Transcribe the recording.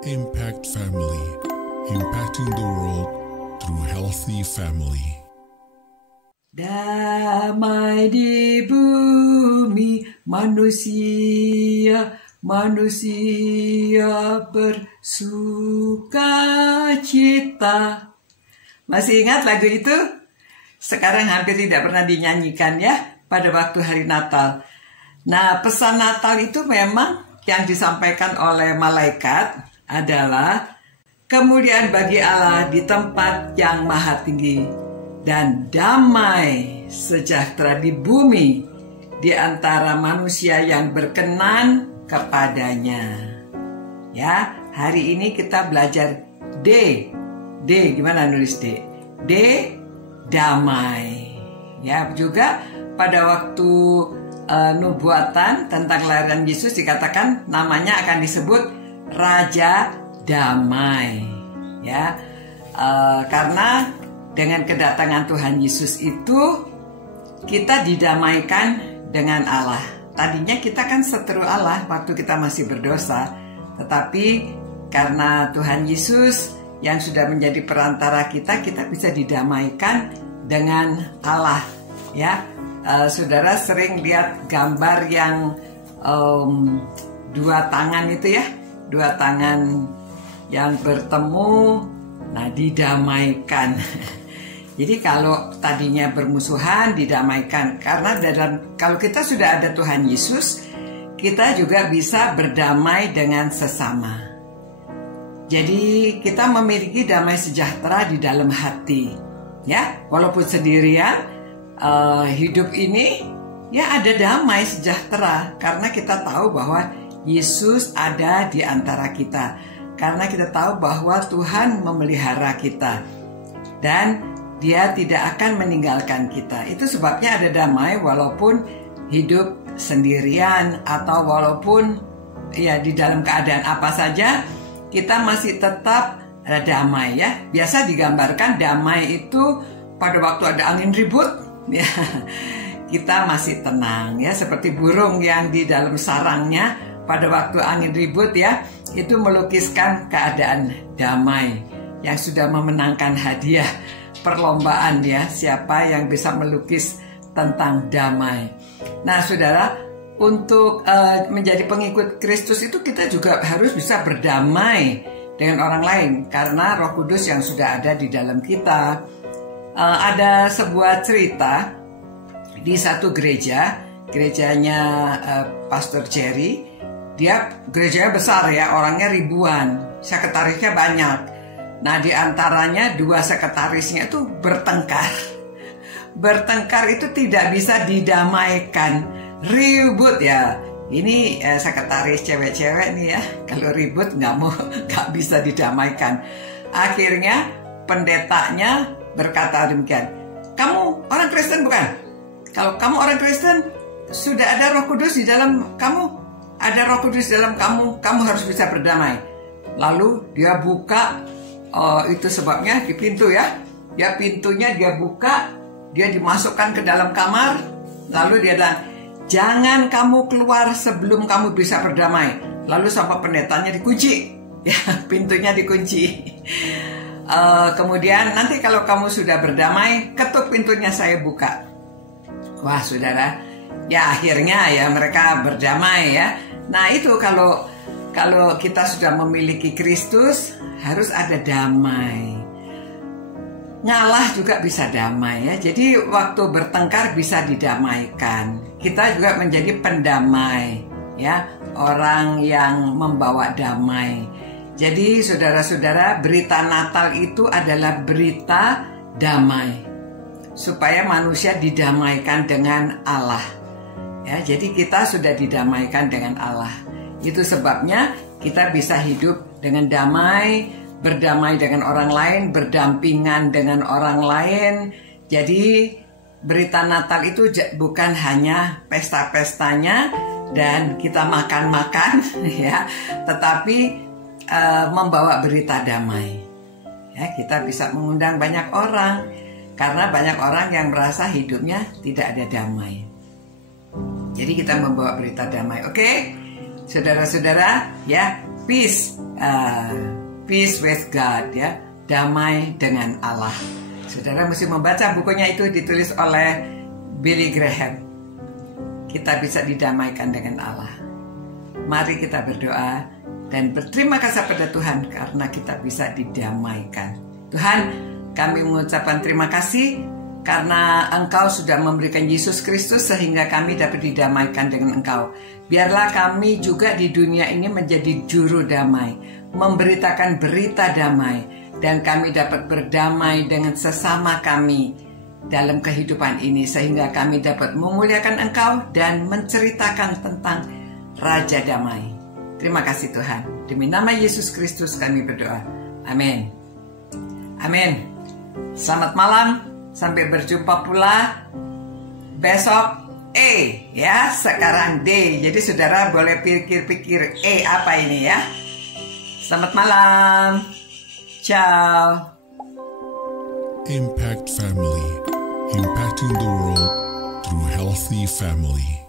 Impact Family, impacting the world through healthy family. Damai di bumi, manusia bersuka cita. Masih ingat lagu itu? Sekarang hampir tidak pernah dinyanyikan ya pada waktu hari Natal. Nah, pesan Natal itu memang yang disampaikan oleh malaikat adalah kemuliaan bagi Allah di tempat yang maha tinggi dan damai sejahtera di bumi di antara manusia yang berkenan kepadanya. Ya, hari ini kita belajar D. Gimana nulis D? D, damai. Ya, juga pada waktu nubuatan tentang kelahiran Yesus dikatakan namanya akan disebut Raja Damai. Ya, karena dengan kedatangan Tuhan Yesus itu kita didamaikan dengan Allah. Tadinya kita kan seteru Allah waktu kita masih berdosa, tetapi karena Tuhan Yesus yang sudah menjadi perantara kita bisa didamaikan dengan Allah. Ya, saudara sering lihat gambar yang dua tangan itu ya, dua tangan yang bertemu, nah didamaikan. Jadi kalau tadinya bermusuhan didamaikan, karena kalau kita sudah ada Tuhan Yesus, kita juga bisa berdamai dengan sesama. Jadi kita memiliki damai sejahtera di dalam hati, ya. Walaupun sendirian, hidup ini ya ada damai sejahtera karena kita tahu bahwa Yesus ada di antara kita. Karena kita tahu bahwa Tuhan memelihara kita dan Dia tidak akan meninggalkan kita. Itu sebabnya ada damai walaupun hidup sendirian atau walaupun ya di dalam keadaan apa saja kita masih tetap damai ya. Biasa digambarkan damai itu pada waktu ada angin ribut ya. Kita masih tenang ya, seperti burung yang di dalam sarangnya pada waktu angin ribut ya, itu melukiskan keadaan damai yang sudah memenangkan hadiah perlombaan ya, siapa yang bisa melukis tentang damai. Nah saudara, untuk menjadi pengikut Kristus itu kita juga harus bisa berdamai dengan orang lain karena Roh Kudus yang sudah ada di dalam kita. Ada sebuah cerita di satu gerejanya Pastor Jerry. Dia gerejanya besar ya, orangnya ribuan, sekretarisnya banyak. Nah di antaranya dua sekretarisnya itu bertengkar. Bertengkar itu tidak bisa didamaikan, ribut ya. Ini sekretaris cewek-cewek nih ya, kalau ribut nggak bisa didamaikan. Akhirnya pendetanya berkata demikian, kamu orang Kristen bukan? Kalau kamu orang Kristen, sudah ada Roh Kudus di dalam kamu. Ada Roh Kudus dalam kamu harus bisa berdamai. Lalu dia buka, itu sebabnya di pintu ya. Ya pintunya dia buka, dia dimasukkan ke dalam kamar. Lalu dia bilang, jangan kamu keluar sebelum kamu bisa berdamai. Lalu sama pendetanya dikunci, ya pintunya dikunci. Kemudian nanti kalau kamu sudah berdamai, ketuk pintunya saya buka. Wah saudara, ya akhirnya ya mereka berdamai ya. Nah itu kalau kita sudah memiliki Kristus harus ada damai. Ngalah juga bisa damai ya. Jadi waktu bertengkar bisa didamaikan. Kita juga menjadi pendamai ya, orang yang membawa damai. Jadi saudara-saudara, berita Natal itu adalah berita damai supaya manusia didamaikan dengan Allah. Ya, jadi kita sudah didamaikan dengan Allah. Itu sebabnya kita bisa hidup dengan damai, berdamai dengan orang lain, berdampingan dengan orang lain. Jadi berita Natal itu bukan hanya pesta-pestanya dan kita makan-makan ya, tetapi membawa berita damai. Ya, kita bisa mengundang banyak orang karena banyak orang yang merasa hidupnya tidak ada damai. Jadi kita membawa berita damai, oke? Saudara-saudara, ya, peace. Peace with God, ya, damai dengan Allah. Saudara mesti membaca bukunya, itu ditulis oleh Billy Graham. Kita bisa didamaikan dengan Allah. Mari kita berdoa dan berterima kasih pada Tuhan karena kita bisa didamaikan. Tuhan, kami mengucapkan terima kasih karena Engkau sudah memberikan Yesus Kristus sehingga kami dapat didamaikan dengan Engkau. Biarlah kami juga di dunia ini menjadi juru damai, memberitakan berita damai, dan kami dapat berdamai dengan sesama kami dalam kehidupan ini sehingga kami dapat memuliakan Engkau dan menceritakan tentang Raja Damai. Terima kasih Tuhan. Demi nama Yesus Kristus kami berdoa. Amin. Amin. Selamat malam. Sampai berjumpa pula besok. Ya, sekarang D. Jadi saudara boleh pikir-pikir apa ini ya. Selamat malam. Ciao. Impact Family, impacting the world through healthy family.